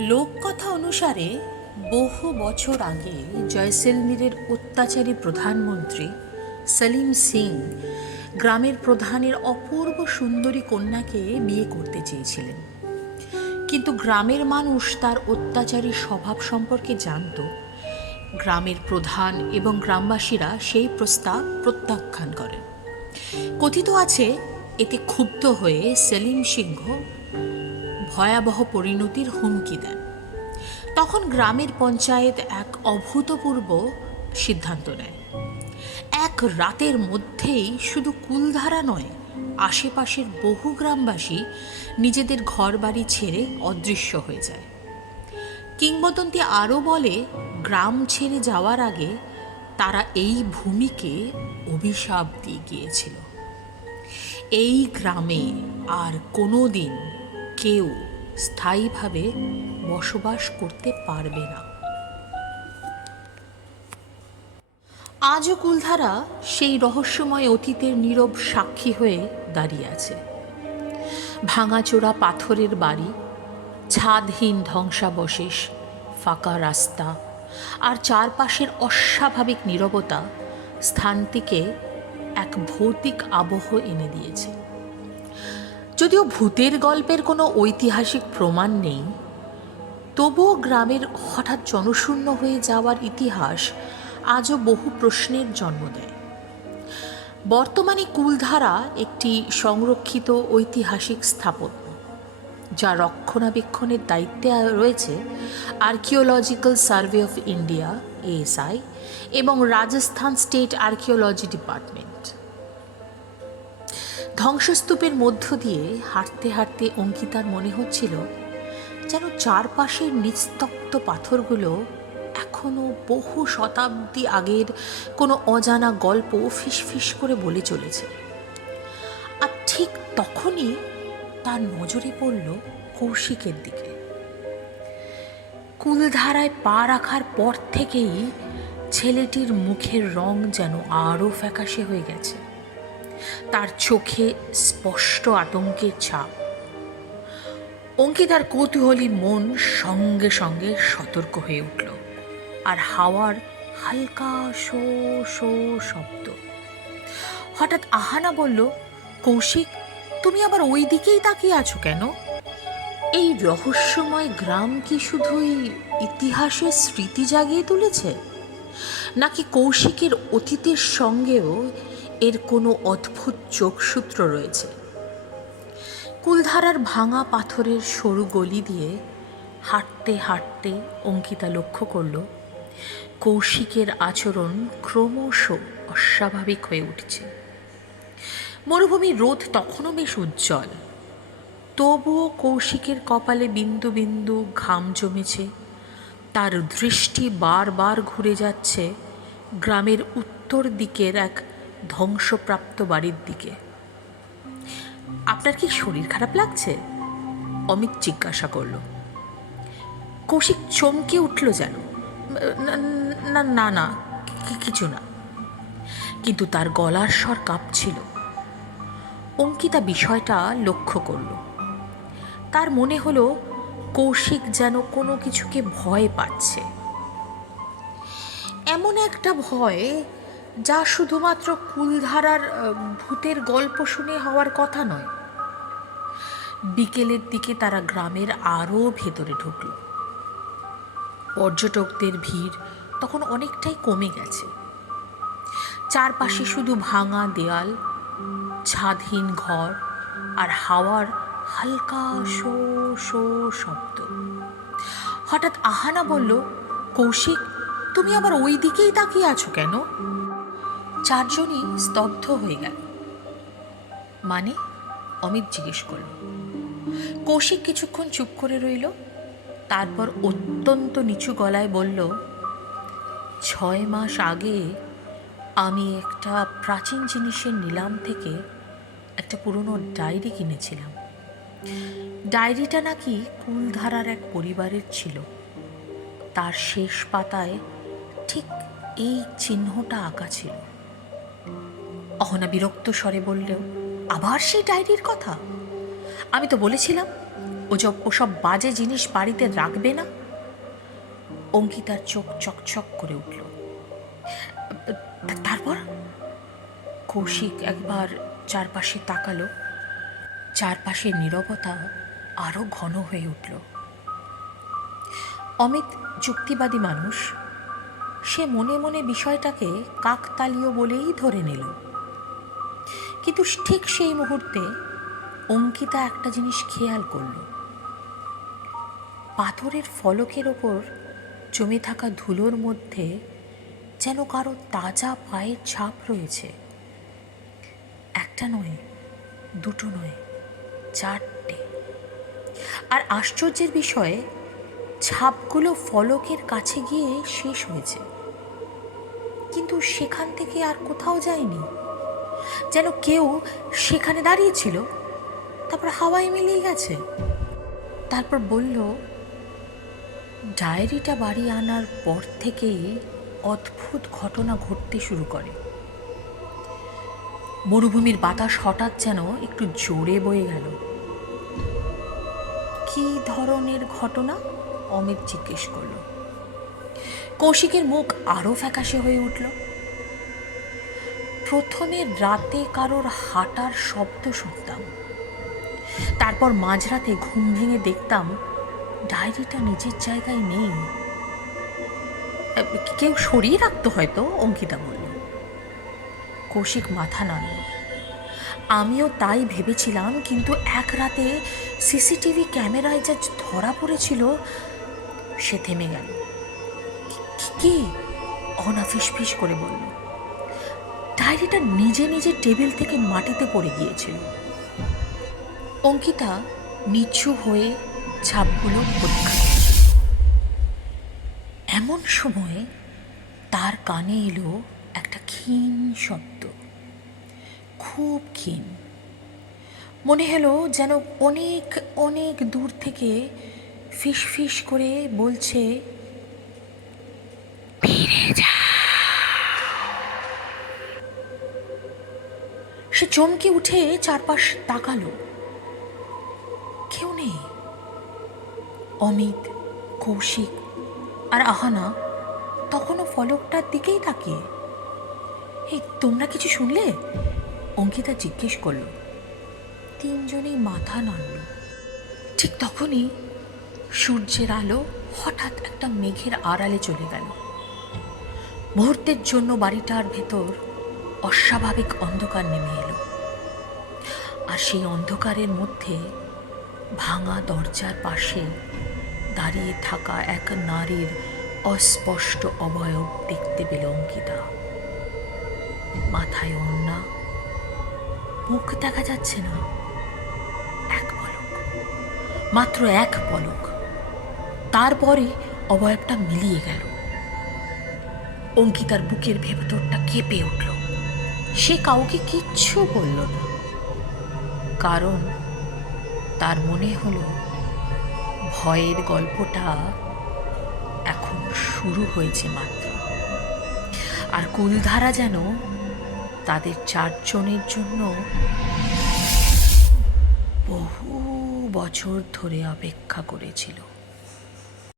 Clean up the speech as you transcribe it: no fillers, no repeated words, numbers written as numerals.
লোককথা অনুসারে বহু বছর আগে জয়সলমীরের অত্যাচারী প্রধানমন্ত্রী সলিম সিং গ্রামের প্রধানের অপূর্ব সুন্দরী কন্যাকে বিয়ে করতে চেয়েছিলেন। কিন্তু গ্রামের মানুষ তার অত্যাচারী স্বভাব সম্পর্কে জানত। গ্রামের প্রধান এবং গ্রামবাসীরা সেই প্রস্তাব প্রত্যাখ্যান করেন। কথিত আছে, এতে ক্ষুব্ধ হয়ে সেলিম সিংহ ভয়াবহ পরিণতির হুমকি দেন। তখন গ্রামের পঞ্চায়েত এক অভূতপূর্ব সিদ্ধান্ত নেয়। এক রাতের মধ্যেই শুধু কুলধারা নয়, আশেপাশের বহু গ্রামবাসী নিজেদের ঘরবাড়ি ছেড়ে অদৃশ্য হয়ে যায়। কিংবদন্তি আরও বলে, গ্রাম ছেড়ে যাওয়ার আগে তারা এই ভূমিকে অভিশাপ দিয়ে গিয়েছিল। এই গ্রামে আর কোনো দিন কেউ স্থায়ীভাবে বসবাস করতে পারবে না। আজও কুলধারা সেই রহস্যময় অতীতের নীরব সাক্ষী হয়ে দাঁড়িয়ে আছে। ভাঙাচোরা পাথরের বাড়ি, ছাদহীন ধ্বংসাবশেষ, ফাঁকা রাস্তা আর চারপাশের অস্বাভাবিক নীরবতা স্থানটিকে এক ভৌতিক আবহ এনে দিয়েছে। যদিও ভূতের গল্পের কোনো ঐতিহাসিক প্রমাণ নেই, তবুও গ্রামের হঠাৎ জনশূন্য হয়ে যাওয়ার ইতিহাস আজও বহু প্রশ্নের জন্ম দেয়। বর্তমানে কুলধারা একটি সংরক্ষিত ঐতিহাসিক স্থাপত্য, যা রক্ষণাবেক্ষণের দায়িত্বে রয়েছে archaeological survey of India ASI এবং রাজস্থান স্টেট আর্কিওলজি ডিপার্টমেন্ট। ধ্বংসস্তূপের মধ্য দিয়ে হাঁটতে হাঁটতে অঙ্কিতার মনে হচ্ছিল যেন চারপাশের নিস্তব্ধ পাথরগুলো এখনো বহু শতাব্দী আগের কোনো অজানা গল্প ফিসফিস করে বলে চলেছে। আর ঠিক তখনই তার নজরে পড়ল কৌশিকের দিকে। কুলধারায় পা রাখার পর থেকেই ছেলেটির মুখের রং যেন আরও ফ্যাকাশে হয়ে গেছে। তার চোখে স্পষ্ট আতঙ্কের ছাপ। অঙ্কিতার কৌতূহলী মন সঙ্গে সঙ্গে সতর্ক হয়ে উঠল। আর হাওয়ার হালকা শো শো শব্দ। হঠাৎ আহানা বলল, কৌশিক, তুমি আবার ওই দিকেই তাকিয়ে আছো কেন? এই রহস্যময় গ্রাম কি শুধুই ইতিহাসের স্মৃতি জাগিয়ে তুলেছে, নাকি কৌশিকের অতীতের সঙ্গেও এর কোনো অদ্ভুত যোগসূত্র রয়েছে? কুলধারার ভাঙা পাথরের সরু গলি দিয়ে হাঁটতে হাঁটতে অঙ্কিতা লক্ষ্য করল কৌশিকের আচরণ ক্রমশ অস্বাভাবিক হয়ে উঠছে। মরুভূমির রোদ তখনও বেশ উজ্জ্বল, তবুও কৌশিকের কপালে বিন্দু বিন্দু ঘাম জমেছে। তার দৃষ্টি বারবার ঘুরে যাচ্ছে গ্রামের উত্তর দিকের এক ধ্বংসপ্রাপ্ত বাড়ির দিকে। আপনার কি শরীর খারাপ লাগছে? অমিত জিজ্ঞাসা করল। কৌশিক চমকে উঠল যেন। না না না, কিছু না। কিন্তু তার গলার স্বর কাঁপছিল। অঙ্কিতা বিষয়টা লক্ষ্য করল। তার মনে হলো কৌশিক যেন কোনো কিছুকে ভয় পাচ্ছে। এমন একটা ভয় যা শুধুমাত্র কুলধারার ভূতের গল্প শুনে হওয়ার কথা নয়। বিকেলের দিকে তারা গ্রামের আরও ভেতরে ঢুকল। পর্যটকদের ভিড় তখন অনেকটাই কমে গেছে। চারপাশে শুধু ভাঙা দেয়াল, ছাদহীন ঘর আর হাওয়ার হালকা শো শো শব্দ। হঠাৎ আহানা বলল, কৌশিক, তুমি আবার ওই দিকেই তাকিয়ে আছো কেন? চারজনই স্তব্ধ হয়ে গেল। মানে? অমিত জিজ্ঞেস করল। কৌশিক কিছুক্ষণ চুপ করে রইল, তারপর অত্যন্ত নিচু গলায় বলল, 6 মাস আগে আমি একটা প্রাচীন জিনিসের নিলাম থেকে একটা পুরনো ডায়েরি কিনেছিলাম। ডায়েরিটা নাকি কুলধারার এক পরিবারের ছিল। তার শেষ পাতায় ঠিক এই চিহ্নটা আঁকা ছিল। অহনা বিরক্ত স্বরে বললেও, আবার সেই ডায়েরির কথা? আমি তো বলেছিলাম ওসব বাজে জিনিস বাড়িতে রাখবে না? অঙ্কিতার চোখ চকচক করে উঠল। তারপর কৌশিক একবার চারপাশে তাকালো। চারপাশে নীরবতা আরো ঘন হয়ে উঠল। অমিত যুক্তিবাদী মানুষ। সে মনে মনে বিষয়টাকে কাকতালীয় বলেই ধরে নিল। কিন্তু ঠিক সেই মুহূর্তে অঙ্কিতা একটা জিনিস খেয়াল করল। পাথরের ফলকের ওপর জমে থাকা ধুলোর মধ্যে যেন কারো তাজা পায়ের ছাপ রয়েছে। একটা নয়, দুটো নয়, চারটে। আর আশ্চর্যের বিষয়ে ছাপগুলো ফলকের কাছে গিয়ে শেষ হয়েছে, কিন্তু সেখান থেকে আর কোথাও যায়নি। যেন কেউ সেখানে দাঁড়িয়েছিল, তারপর হাওয়ায় মিলিয়ে গেছে। তারপর বলল, ডায়েরিটা বাড়ি আনার পর থেকেই অদ্ভুত ঘটনা ঘটতে শুরু করে। মরুভূমির বাতাস হঠাৎ যেন একটু জোরে বয়ে গেল। কি ধরনের ঘটনা? অমিত জিজ্ঞেস করল। কৌশিকের মুখ আরো ফ্যাকাশে হয়ে উঠল। প্রথমে রাতে কারোর হাঁটার শব্দ শুনতাম, তারপর মাঝরাতে ঘুম ভেঙে দেখতাম ডায়েরিটা নিজের জায়গায় নেই। কেউ সরিয়ে রাখতো হয়তো, অঙ্কিতা বলল। কৌশিক মাথা নাড়ল। আমিও তাই ভেবেছিলাম, কিন্তু এক রাতে সিসিটিভি ক্যামেরায় যা ধরা পড়েছিল। সে থেমে গেল। কি? অহনা ফিসফিস করে বলল, ডায়েরিটা নিজে নিজে টেবিল থেকে মাটিতে পড়ে গিয়েছিল। অঙ্কিতা নিচু হয়ে ছাপগুলো পরীক্ষা করছে। এমন সময় তার কানে এলো একটা ক্ষীণ শব্দ, খুব ক্ষীণ। মনে হলো যেন অনেক অনেক দূর থেকে ফিস ফিস করে বলছে, ফিরে যা। সে চমকে উঠে চারপাশ তাকালো। কেউ নেই। অমিত, কৌশিক আর আহানা তখনও ফলকটার দিকেই তাকিয়ে। এই, তোমরা কিছু শুনলে? অঙ্কিতা জিজ্ঞেস করল। তিনজনেই মাথা নাড়ল। ঠিক তখনই সূর্যের আলো হঠাৎ একটা মেঘের আড়ালে চলে গেল। মুহূর্তের জন্য বাড়িটার ভেতর অস্বাভাবিক অন্ধকার নেমে এলো। আর সেই অন্ধকারের মধ্যে ভাঙা দরজার পাশে দাঁড়িয়ে থাকা এক নারীর অস্পষ্ট অবয়ব দেখতে পেল অঙ্কিতা। মাথায় ওড়না, মুখ দেখা যাচ্ছে না। এক পলক, মাত্র এক পলক, তারপরে অবয়বটা মিলিয়ে গেল। অঙ্কিতার বুকের ভেতরটা কেঁপে উঠল। সে কাউকে কিচ্ছু বলল না, কারণ তার মনে হলো ভয়ের গল্পটা এখন শুরু হয়েছে মাত্র। আর কুলধারা যেন তাদের চারজনের জন্য বহু বছর ধরে অপেক্ষা করেছিল।